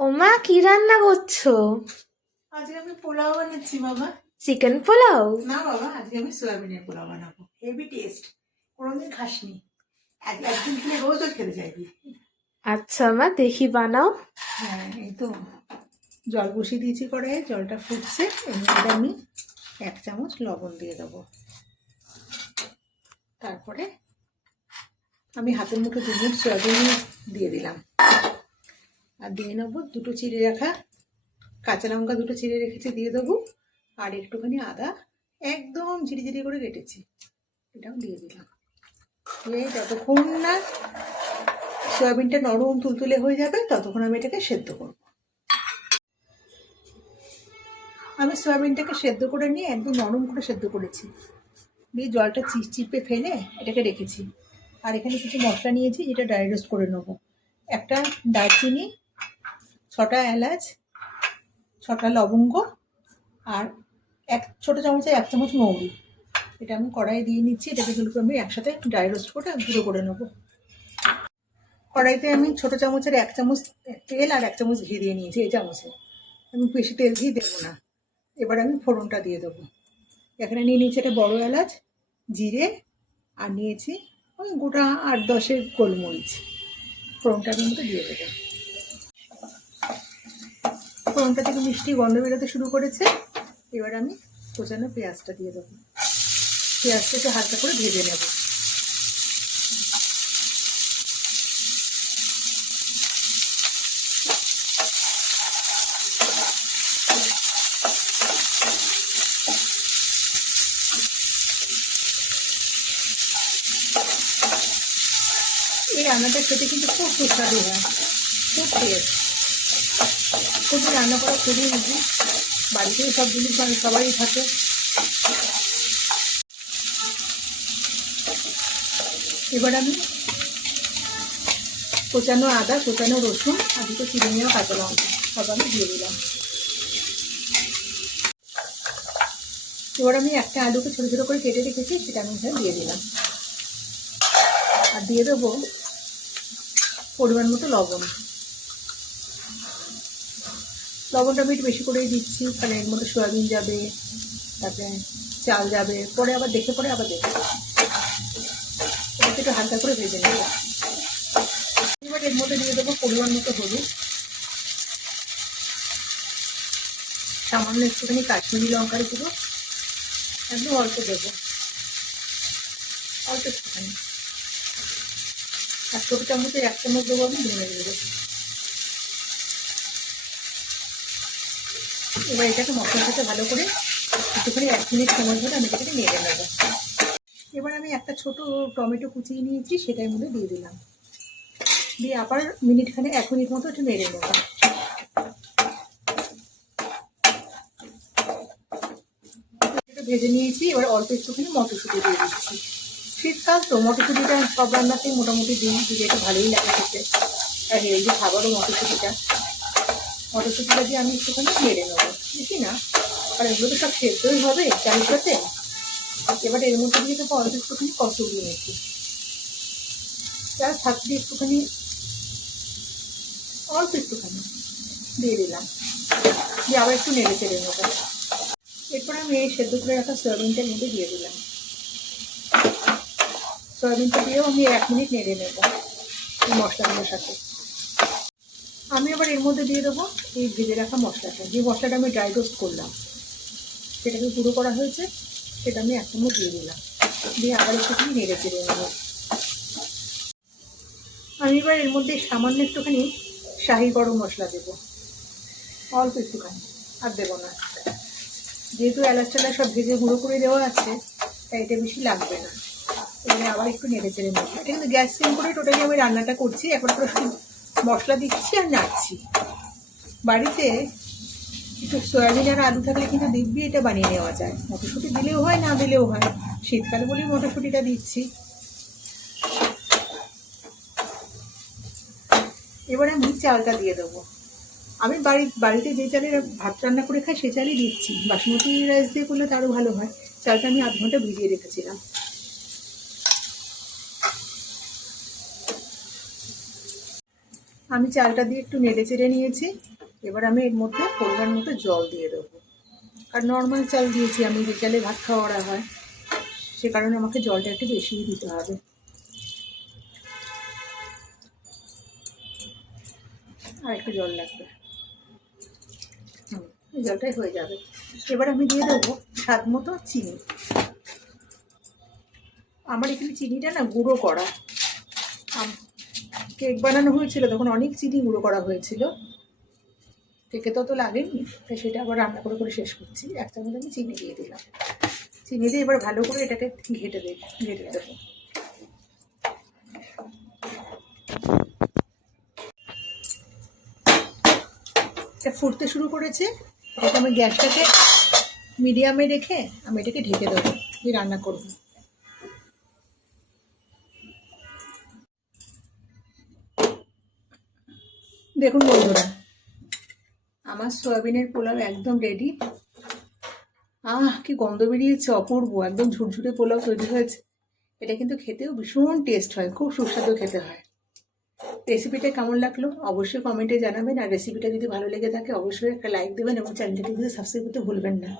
ও মা কি রান্না করছ? আজকে আমি পোলাও বানাচ্ছি বাবা। চিকেন পোলাও? না বাবা আজকে আমি সয়াবিনের পোলাও বানাবো। হেভি টেস্ট কোনোদিন খাসনি। আজ একদিন খেলে রোজ রোজ খেতে চাইবি। আচ্ছা মা দেখি বানাও। হ্যাঁ এই তো জল বসিয়ে দিয়েছি কড়াইয়ে জলটা ফুটছে। এর মধ্যে আমি এক চামচ লবণ দিয়ে দেবো। তারপরে আমি হাতের মুখে দু মিনিট সয়াবিন দিয়ে দিলাম। আর দিয়ে নেব দুটো চিড়ে রাখা কাঁচা লঙ্কা দুটো চিড়ে রেখেছি, দিয়ে দেবো। আর একটুখানি আদা একদম ঝিরি ঝিরি করে কেটেছি। এটাও দিয়ে দিলাম। দিয়ে যতক্ষণ না সয়াবিনটা নরম তুলতুলে হয়ে যাবে, ততক্ষণ আমি এটাকে সেদ্ধ করব। আমি সয়াবিনটাকে সেদ্ধ করে নিয়ে একদম নরম করে সেদ্ধ করেছি। দিয়ে জলটা চিপচিপে ফেলে এটাকে রেখেছি। আর এখানে কিছু মশলা নিয়েছি, যেটা ড্রাই রোস্ট করে নেব। একটা দারচিনি ছটা এলাচ, ছটা লবঙ্গ আর এক ছোটো চামচে এক চামচ মৌরি। এটা আমি কড়াই দিয়ে নিচ্ছি, এটাকে এগুলোকে আমি একসাথে ড্রাই রোস্ট করে গুঁড়ো করে নেব। কড়াইতে আমি ছোটো চামচের এক চামচ তেল আর এক চামচ ঘি দিয়ে নিয়েছি এই চামচে। আমি বেশি তেল ঘি দেবো না। এবার আমি ফোড়নটা দিয়ে দেবো। এখানে নিয়ে নিয়েছি একটা বড়ো এলাচ, জিরে আর নিয়েছি ওই গোটা আট দশের গোলমরিচ। ফোড়নটা আমি দিয়ে দেবো। ফোড়নটা থেকে মিষ্টি গন্ধ বেরোতে শুরু করেছে। এবার আমি কোচানো পেঁয়াজটা দিয়ে দেবো। পেঁয়াজটাকে হালকা করে ভেজে নেব। এই রান্নাটা খেতে কিন্তু খুব সুস্বাদু হয়। খুব টেস্ট। খুব রান্না করা খুবই ইজি বাড়িতেই সব জিনিস মানে সবারই থাকে। এবার আমি কোচানো আদা, কোচানো রসুন আর দুটো চিড়ে নেওয়া কাঁচা লঙ্কা, সব আমি দিয়ে দিলাম। এবার আমি একটা আলুকে ছোটো ছোটো করে কেটে রেখেছি, সেটা আমি এখানে দিয়ে দিলাম। আর দিয়ে দেবো পরিমাণ মতো লবণ। লবণটা একটু বেশি করেই দিচ্ছি কারণ এর মধ্যে সয়াবিন যাবে, তারপরে চাল যাবে, পরে আবার দেখে, পরে আবার দেখে। একটু হালকা করে ভেজে নেব। এবার এর মধ্যে দিয়ে দেবো পরিমাণ মতো হলুদ। সামান্য একটুখানি কাশ্মীরি লঙ্কার গুঁড়ো। একদম অল্প দেবো। অল্প একটুখানি। আর ছোটো চামচের এক চামচ দেবো আমি, ধনে দেবো এবার এটাকে মশলার সাথে ভালো করে একটুখানি এক মিনিট সময় ধরে আমি এটাকে নেড়ে নেব। এবার আমি একটা ছোট টমেটো কুচিয়ে নিয়েছি, সেটার মধ্যে দিয়ে দিলাম। দিয়ে আবার মিনিট খানে এক মিনিট মতো একটু নেড়ে নেব। ভেজে নিয়েছি, এবার অল্প একটুখানি মটরশুঁটি দিয়ে দিচ্ছি। শীতকাল তো, মটরশুঁটিটা সব রান্নাতেই মোটামুটি দিন দিলে একটু ভালোই লাগে খেতে। আর যে খাবারও মটরশুঁটিটা। মটরশুঁটিটা দিয়ে আমি একটুখানি নেড়ে নেব। বেশি না। আর এগুলো তো সব সেদ্ধই হবে চালের সাথে এবার এর মধ্যে দিয়ে দেবো অল্প একটুখানি কচুরি মেথি যার থাকলে একটুখানি, অল্প একটুখানি দিয়ে দিলাম। দিয়ে আবার একটু নেড়ে চেড়ে নেব। এরপর আমি এই সেদ্ধ করে রাখা সয়াবিনটার মধ্যে দিয়ে দিলাম। সয়াবিনটা দিয়েও আমি এক মিনিট নেড়ে নেব মশলাগুলোর সাথে। আমি আবার এর মধ্যে দিয়ে দেবো এই ভেজে রাখা মশলাটা। যে মশলাটা আমি ড্রাই রোস্ট করলাম, সেটাকে গুঁড়ো করা হয়েছে, সেটা আমি চামচ দিয়ে দিলাম। দিয়ে আবার একটুখানি নেড়ে চেড়ে নেব। আমি এবার এর মধ্যে সামান্য একটুখানি শাহি গরম মশলা দেবো। অল্প একটুখানি, আর দেবো না। যেহেতু এলাচ টেলাচ সব ভেজে গুঁড়ো করে দেওয়া আছে, তাই এটা বেশি লাগবে না। এবারে আবার একটু নেড়ে চেড়ে নেব। এটা কিন্তু গ্যাস সিম করে টোটালি আমি রান্নাটা করছি, এখন পুরো শুধু মশলা দিচ্ছি আর নাড়ছি। বাড়িতে একটু সয়াবিন আর আলু থাকলে কিন্তু দিব্যি এটা বানিয়ে নেওয়া যায়। মটরশুঁটি দিলেও হয়, না দিলেও হয়। শীতকালে বলেই মটরশুঁটিটা দিচ্ছি। এবার আমি চালটা দিয়ে দেবো। আমি বাড়ি, বাড়িতে যে চালের ভাত রান্না করে খাই, সে চালই দিচ্ছি। বাসমতি রাইস দিয়ে করলে তারও ভালো হয়। চালটা আমি আধ ঘণ্টা ভিজিয়ে রেখেছিলাম। আমি চালটা দিয়ে একটু নেড়ে চেড়ে নিয়েছি। এবার আমি এর মধ্যে পরিমাণ মতো জল দিয়ে দেবো। আর নর্মাল চাল দিয়েছি আমি বিকালে ভাত খাওয়া হয়, সে কারণে আমাকে জলটা একটু বেশিই দিতে হবে। আর একটু জল লাগবে। এই জলটাই হয়ে যাবে। এবার আমি দিয়ে দেবো স্বাদ মতো চিনি। আমার এখানে চিনিটা না গুঁড়ো করা। কেক বানানো হয়েছিল, তখন অনেক চিনি গুঁড়ো করা হয়েছিল। কেকে তত লাগেনি তাই সেটা আবার রান্না করে করে শেষ করছি। এক চামচ আমি চিনি দিয়ে দিলাম। চিনি দিয়ে এবার ভালো করে এটাকে ঘেটে দেব ঘেটে দেবো। এটা ফুটতে শুরু করেছে এটা আমি গ্যাসটাকে মিডিয়ামে রেখে আমি এটাকে ঢেকে দেবো, দিয়ে রান্না করব। দেখুন বন্ধুরা, আমার সয়াবিনের পোলাও একদম রেডি আহ, কি গন্ধ বেরিয়েছে, অপূর্ব, একদম ঝুরঝুরে পোলাও তৈরি হয়েছে। এটা কিন্তু খেতেও ভীষণ টেস্ট হয়, খুব সুস্বাদু খেতে হয়। রেসিপিটা কেমন লাগল অবশ্যই কমেন্টে জানাবেন, আর রেসিপিটা যদি ভালো লেগে থাকে অবশ্যই একটা লাইক দেবেন এবং চ্যানেলটাকে কিন্তু সাবস্ক্রাইব করতে ভুলবেন না।